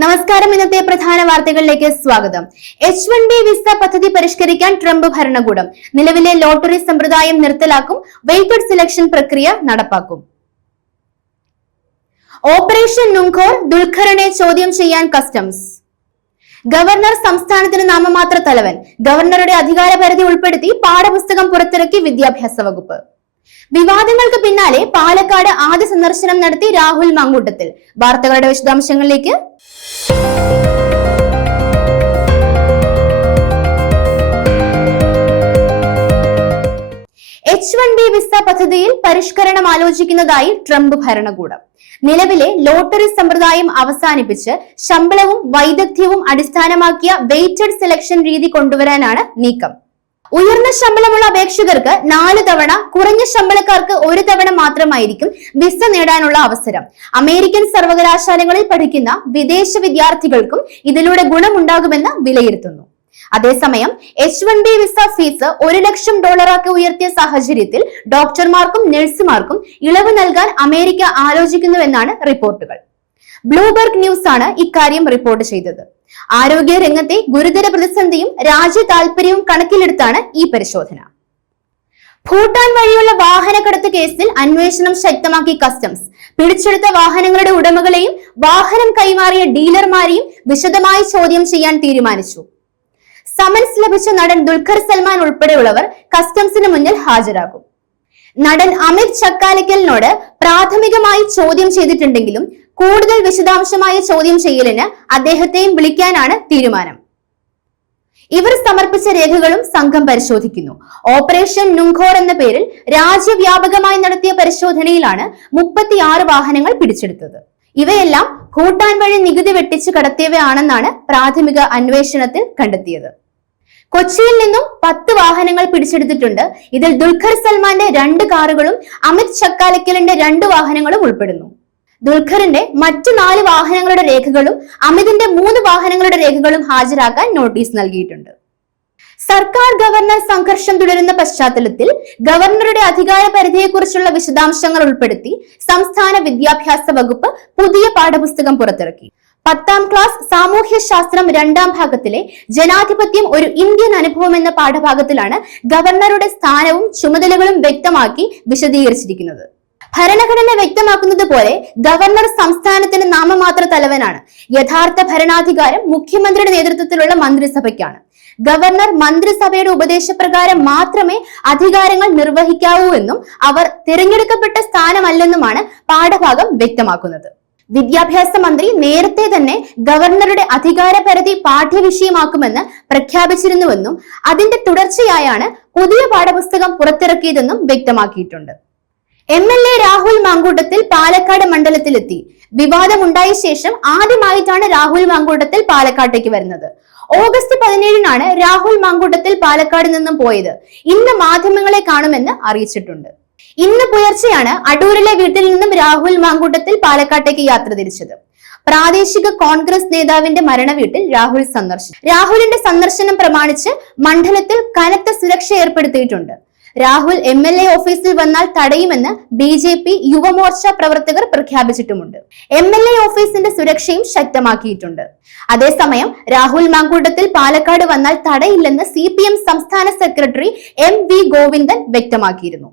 നമസ്കാരം. ഇന്നത്തെ പ്രധാന വാർത്തകളിലേക്ക് സ്വാഗതം. H1B വിസ പദ്ധതി പരിഷ്കരിക്കാൻ ട്രംപ് ഭരണകൂടം. നിലവിലെ ലോട്ടറി സമ്പ്രദായം നിർത്തലാക്കും. വെയ്റ്റഡ് സെലക്ഷൻ പ്രക്രിയ നടപ്പാക്കും. ഓപ്പറേഷൻ നുങ്ഖോർ ദുൽഖറിനെ ചോദ്യം ചെയ്യാൻ കസ്റ്റംസ്. ഗവർണർ സംസ്ഥാനത്തിന് നാമമാത്ര തലവൻ. ഗവർണറുടെ അധികാരപരിധി ഉൾപ്പെടുത്തി പാഠപുസ്തകം പുറത്തിറക്കി വിദ്യാഭ്യാസ വകുപ്പ്. വിവാദങ്ങൾക്ക് പിന്നാലെ പാലക്കാട് ആദ്യ സന്ദർശനം നടത്തി രാഹുൽ മാങ്കൂട്ടത്തിൽ. വാർത്തകളുടെ വിശദാംശങ്ങളിലേക്ക്. H1B വിസ പദ്ധതിയിൽ പരിഷ്കരണം ആലോചിക്കുന്നതായി ട്രംപ് ഭരണകൂടം. നിലവിലെ ലോട്ടറി സമ്പ്രദായം അവസാനിപ്പിച്ച് ശമ്പളവും വൈദഗ്ധ്യവും അടിസ്ഥാനമാക്കിയ വെയ്റ്റഡ് സെലക്ഷൻ രീതി കൊണ്ടുവരാനാണ് നീക്കം. ഉയർന്ന ശമ്പളമുള്ള അപേക്ഷകർക്ക് 4 തവണ, കുറഞ്ഞ ശമ്പളക്കാർക്ക് 1 തവണ മാത്രമായിരിക്കും വിസ നേടാനുള്ള അവസരം. അമേരിക്കൻ സർവകലാശാലകളിൽ പഠിക്കുന്ന വിദേശ വിദ്യാർത്ഥികൾക്കും ഇതിലൂടെ ഗുണമുണ്ടാകുമെന്ന് വിലയിരുത്തുന്നു. അതേസമയം H1B വിസ ഫീസ് $1 ലക്ഷം ഉയർത്തിയ സാഹചര്യത്തിൽ ഡോക്ടർമാർക്കും നഴ്സുമാർക്കും ഇളവ് നൽകാൻ അമേരിക്ക ആലോചിക്കുന്നുവെന്നാണ് റിപ്പോർട്ടുകൾ. ബ്ലൂബർഗ് ന്യൂസ് ആണ് ഇക്കാര്യം റിപ്പോർട്ട് ചെയ്തത്. ആരോഗ്യ രംഗത്തെ ഗുരുതര പ്രതിസന്ധിയും രാജ്യ താൽപര്യവും കണക്കിലെടുത്താണ് ഈ പരിശോധന. ഭൂട്ടാൻ വഴിയുള്ള വാഹനക്കടത്ത് കേസിൽ അന്വേഷണം ശക്തമാക്കി കസ്റ്റംസ്. പിടിച്ചെടുത്ത വാഹനങ്ങളുടെ ഉടമകളെയും വാഹനം കൈമാറിയ ഡീലർമാരെയും വിശദമായി ചോദ്യം ചെയ്യാൻ തീരുമാനിച്ചു. സമൻസ് ലഭിച്ച നടൻ ദുൽഖർ സൽമാൻ ഉൾപ്പെടെയുള്ളവർ കസ്റ്റംസിന് മുന്നിൽ ഹാജരാകും. നടൻ അമിത് ചക്കാലക്കലിനോട് പ്രാഥമികമായി ചോദ്യം ചെയ്തിട്ടുണ്ടെങ്കിലും കൂടുതൽ വിശദാംശമായ ചോദ്യം ചെയ്യലിന് അദ്ദേഹത്തെയും വിളിക്കാനാണ് തീരുമാനം. ഇവർ സമർപ്പിച്ച രേഖകളും സംഘം പരിശോധിക്കുന്നു. ഓപ്പറേഷൻ നുങ്ഖോർ എന്ന പേരിൽ രാജ്യവ്യാപകമായി നടത്തിയ പരിശോധനയിലാണ് 36 വാഹനങ്ങൾ പിടിച്ചെടുത്തത്. ഇവയെല്ലാം ഭൂട്ടാൻ വഴി നികുതി വെട്ടിച്ച് കടത്തിയവയാണെന്നാണ് പ്രാഥമിക അന്വേഷണത്തിൽ കണ്ടെത്തിയത്. കൊച്ചിയിൽ നിന്നും 10 വാഹനങ്ങൾ പിടിച്ചെടുത്തിട്ടുണ്ട്. ഇതിൽ ദുൽഖർ സൽമാന്റെ 2 കാറുകളും അമിത് ചക്കാലക്കലിന്റെ 2 വാഹനങ്ങളും ഉൾപ്പെടുന്നു. ദുൽഖറിന്റെ മറ്റു 4 വാഹനങ്ങളുടെ രേഖകളും അമിതിന്റെ 3 വാഹനങ്ങളുടെ രേഖകളും ഹാജരാക്കാൻ നോട്ടീസ് നൽകിയിട്ടുണ്ട്. സർക്കാർ ഗവർണർ സംഘർഷം തുടരുന്ന പശ്ചാത്തലത്തിൽ ഗവർണറുടെ അധികാര പരിധിയെക്കുറിച്ചുള്ള വിശദാംശങ്ങൾ ഉൾപ്പെടുത്തി സംസ്ഥാന വിദ്യാഭ്യാസ വകുപ്പ് പുതിയ പാഠപുസ്തകം പുറത്തിറക്കി. 10ാം ക്ലാസ് സാമൂഹ്യശാസ്ത്രം 2ാം ഭാഗത്തിലെ ജനാധിപത്യം ഒരു ഇന്ത്യൻ അനുഭവം എന്ന പാഠഭാഗത്തിലാണ് ഗവർണറുടെ സ്ഥാനവും ചുമതലകളും വ്യക്തമാക്കി വിശദീകരിച്ചിരിക്കുന്നത്. ഭരണഘടന വ്യക്തമാക്കുന്നത് പോലെ ഗവർണർ സംസ്ഥാനത്തിന് നാമമാത്ര തലവനാണ്. യഥാർത്ഥ ഭരണാധികാരം മുഖ്യമന്ത്രിയുടെ നേതൃത്വത്തിലുള്ള മന്ത്രിസഭയ്ക്കാണ്. ഗവർണർ മന്ത്രിസഭയുടെ ഉപദേശപ്രകാരം മാത്രമേ അധികാരങ്ങൾ നിർവഹിക്കാവൂ എന്നും അവർ തിരഞ്ഞെടുക്കപ്പെട്ട സ്ഥാനമല്ലെന്നുമാണ് പാഠഭാഗം വ്യക്തമാക്കുന്നത്. വിദ്യാഭ്യാസ മന്ത്രി നേരത്തെ തന്നെ ഗവർണറുടെ അധികാര പരിധി പാഠ്യവിഷയമാക്കുമെന്ന് പ്രഖ്യാപിച്ചിരുന്നുവെന്നും അതിന്റെ തുടർച്ചയായാണ് പുതിയ പാഠപുസ്തകം പുറത്തിറക്കിയതെന്നും വ്യക്തമാക്കിയിട്ടുണ്ട്. MLA രാഹുൽ മാങ്കൂട്ടത്തിൽ പാലക്കാട് മണ്ഡലത്തിലെത്തി. വിവാദമുണ്ടായ ശേഷം ആദ്യമായിട്ടാണ് രാഹുൽ മാങ്കൂട്ടത്തിൽ പാലക്കാട്ടേക്ക് വരുന്നത്. ഓഗസ്റ്റ് 17-നാണ് രാഹുൽ മാങ്കൂട്ടത്തിൽ പാലക്കാട് നിന്നും പോയത്. ഇന്ന് മാധ്യമങ്ങളെ കാണുമെന്ന് അറിയിച്ചിട്ടുണ്ട്. ഇന്ന് പുലർച്ചെയാണ് അടൂരിലെ വീട്ടിൽ നിന്നും രാഹുൽ മാങ്കൂട്ടത്തിൽ പാലക്കാട്ടേക്ക് യാത്ര തിരിച്ചത്. പ്രാദേശിക കോൺഗ്രസ് നേതാവിന്റെ മരണ വീട്ടിൽ രാഹുൽ സന്ദർശിച്ചു. രാഹുലിന്റെ സന്ദർശനം പ്രമാണിച്ച് മണ്ഡലത്തിൽ കനത്ത സുരക്ഷ ഏർപ്പെടുത്തിയിട്ടുണ്ട്. രാഹുൽ MLA ഓഫീസിൽ വന്നാൽ തടയുമെന്ന് BJP യുവമോർച്ച പ്രവർത്തകർ പ്രഖ്യാപിച്ചിട്ടുമുണ്ട്. MLA ഓഫീസിന്റെ സുരക്ഷയും ശക്തമാക്കിയിട്ടുണ്ട്. അതേസമയം രാഹുൽ മാങ്കൂട്ടത്തിൽ പാലക്കാട് വന്നാൽ തടയില്ലെന്ന് CPM സംസ്ഥാന സെക്രട്ടറി MV ഗോവിന്ദൻ വ്യക്തമാക്കിയിരുന്നു.